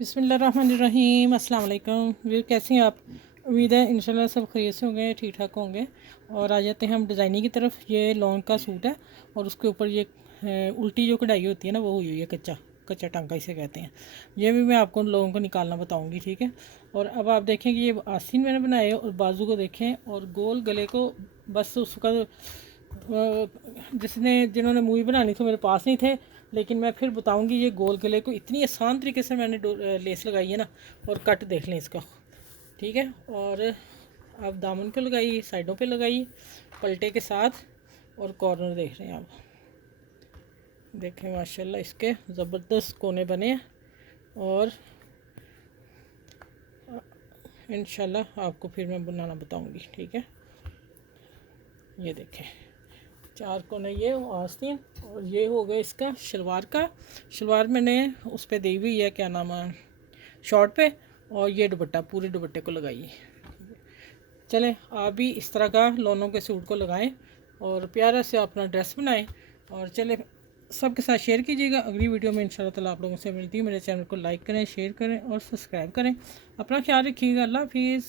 बिस्मिल्लाहिर्रहमानिर्रहीम, अस्सलाम वालेकुम। वीर, कैसे हैं आप? उम्मीद है इंशाल्लाह सब खैरियत से होंगे, ठीक ठाक होंगे। और आ जाते हैं हम डिज़ाइनिंग की तरफ। ये लॉन्ग का सूट है और उसके ऊपर ये उल्टी जो कढ़ाई होती है ना, वो हुई हुई है, कच्चा कच्चा टांका इसे कहते हैं। ये भी मैं आपको लोगों को निकालना बताऊंगी, ठीक है। और अब आप देखें कि ये आस्तीन मैंने बनाए और बाजू को देखें और गोल गले को, बस उसका जिन्होंने मूवी बनानी थी मेरे पास नहीं थे, लेकिन मैं फिर बताऊंगी। ये गोल गले को इतनी आसान तरीके से मैंने लेस लगाई है ना, और कट देख लें इसका, ठीक है। और आप दामन को लगाइए, साइडों पे लगाइए पलटे के साथ, और कॉर्नर देख रहे हैं आप, देखें माशाल्लाह इसके ज़बरदस्त कोने बने हैं। और इंशाल्लाह आपको फिर मैं बनाना बताऊंगी, ठीक है। ये देखें, चार कोने ये आस्तीन, और ये हो गया इसका शलवार का। शलवार मैंने उस पर दी हुई है, क्या नाम है, शॉर्ट पे। और ये दुपट्टा, पूरे दुपट्टे को लगाइए। चलें, आप भी इस तरह का लोनों के सूट को लगाएं और प्यारा से अपना ड्रेस बनाएं। और चलें, सबके साथ शेयर कीजिएगा। अगली वीडियो में इंशाल्लाह ताला आप लोगों से मिलती है। मेरे चैनल को लाइक करें, शेयर करें और सब्सक्राइब करें। अपना ख्याल रखिएगा। अल्लाह हाफिज़।